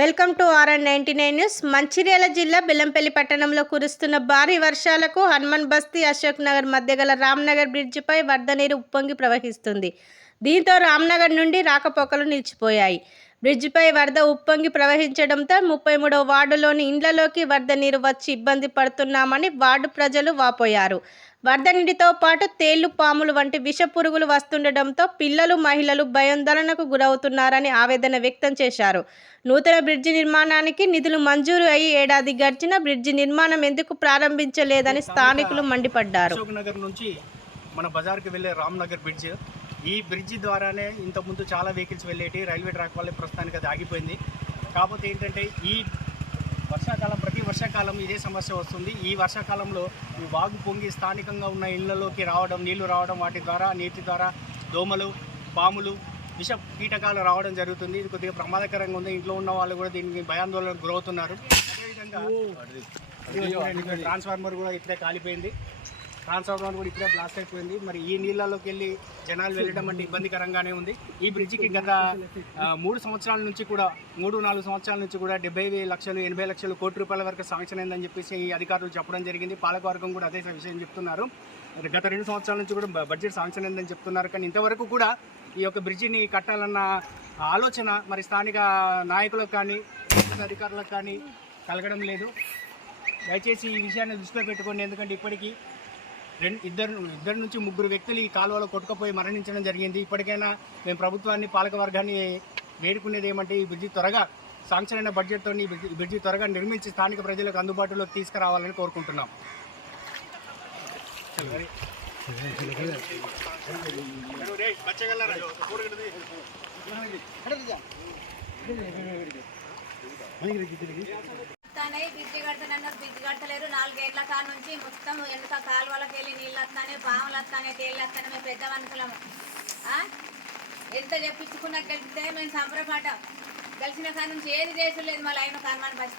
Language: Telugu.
Welcome to RN99 news. Mancherial జిల్లా బెల్లంపల్లి పట్టణంలో కురుస్తున్న భారీ వర్షాలకు హనుమాన్ బస్తీ అశోక్ నగర్ మధ్య గల రామ్నగర్ బ్రిడ్జిపై వరద నీరు ఉప్పొంగి ప్రవహిస్తుంది. దీంతో రామ్నగర్ నుండి రాకపోకలు నిలిచిపోయాయి. బ్రిడ్జిపై వరద ఉప్పొంగి ప్రవహించడంతో 33వ వార్డులోని ఇండ్లలోకి వరద నీరు వచ్చి ఇబ్బంది పడుతున్నామని వార్డు ప్రజలు వాపోయారు. వరద నీటితో పాటు తేళ్లు, పాములు వంటి విష పురుగులు వస్తుండటంతో పిల్లలు, మహిళలు భయాందోళనకు గురవుతున్నారని ఆవేదన వ్యక్తం చేశారు. నూతన బ్రిడ్జి నిర్మాణానికి నిధులు మంజూరు అయ్యి ఏడాది గడిచిన బ్రిడ్జి నిర్మాణం ఎందుకు ప్రారంభించలేదని స్థానికులు మండిపడ్డారు. అశోక్ నగర్ నుంచి మన బజార్కి వెళ్ళే రామ్నగర్ బ్రిడ్జ్, ఈ బ్రిడ్జి ద్వారానే ఇంతకుముందు చాలా వెహికల్స్ వెళ్ళేటి. రైల్వే ట్రాక్ వల్ల ప్రస్తుతానికి అది ఆగిపోయింది. కాకపోతే ఏంటంటే ఈ వర్షాకాలం, ప్రతి వర్షాకాలం ఇదే సమస్య వస్తుంది. ఈ వర్షాకాలంలో ఈ వాగు పొంగి స్థానికంగా ఉన్న ఇళ్లలోకి రావడం, నీళ్లు రావడం, వాటి ద్వారా నీటి ద్వారా దోమలు, పాములు, విష కీటకాలు రావడం జరుగుతుంది. ఇది కొద్దిగా ప్రమాదకరంగా ఉంది. ఇంట్లో ఉన్న వాళ్ళు కూడా దీనికి భయాందోళనకు గురవుతున్నారు. అదేవిధంగా ట్రాన్స్ఫార్మర్ కూడా ఇప్పుడే కాలిపోయింది. ట్రాన్స్ఫార్మర్ కూడా ఇప్పుడే బ్లాస్ట్ అయిపోయింది. మరి ఈ నీళ్ళలోకి వెళ్ళి జనాలు వెళ్ళడం అంటే ఇబ్బందికరంగానే ఉంది. ఈ బ్రిడ్జికి గత 3-4 సంవత్సరాల నుంచి కూడా 70 లక్షలు 80 లక్షలు కోటి రూపాయల వరకు శాంక్షన్ అయిందని చెప్పేసి ఈ అధికారులు చెప్పడం జరిగింది. పాలకవర్గం కూడా అదే విషయం చెప్తున్నారు. గత 2 సంవత్సరాల నుంచి కూడా బడ్జెట్ శాంక్షన్ అయిందని చెప్తున్నారు. కానీ ఇంతవరకు కూడా ఈ యొక్క బ్రిడ్జిని కట్టాలన్న ఆలోచన మరి స్థానిక నాయకులకు కానీ అధికారులకు కానీ కలగడం లేదు. దయచేసి ఈ విషయాన్ని దృష్టిలో పెట్టుకోండి. ఎందుకంటే ఇప్పటికీ ఇద్దరు నుంచి 3 వ్యక్తులు ఈ కాలువలో కొట్టుకుపోయి మరణించడం జరిగింది. ఇప్పటికైనా మేము ప్రభుత్వాన్ని, పాలకవర్గాన్ని వేడుకునేది ఏమంటే ఈ బ్రిడ్జి త్వరగా శాంక్షన్ అయిన బడ్జెట్తో ఈ బ్రిడ్జి త్వరగా నిర్మించి స్థానిక ప్రజలకు అందుబాటులోకి తీసుకురావాలని కోరుకుంటున్నాం. Bridge కడతానన్నారు, bridge కడతలేరు. 4 ఏళ్ల కాడ నుంచి మొత్తం వెనుక కాలువలకు వెళ్ళి నీళ్ళు వస్తానే, పాములు వస్తానే, తేళ్ళు వస్తానే. మేము పెద్ద మనుషులము. ఎంత చెప్పించుకున్నా గెలిపితే మేము సంబరపాట. గెలిచిన కాడ నుంచి ఏది చేసులేదు. మా లైన్ హనుమాన్ బస్తీ.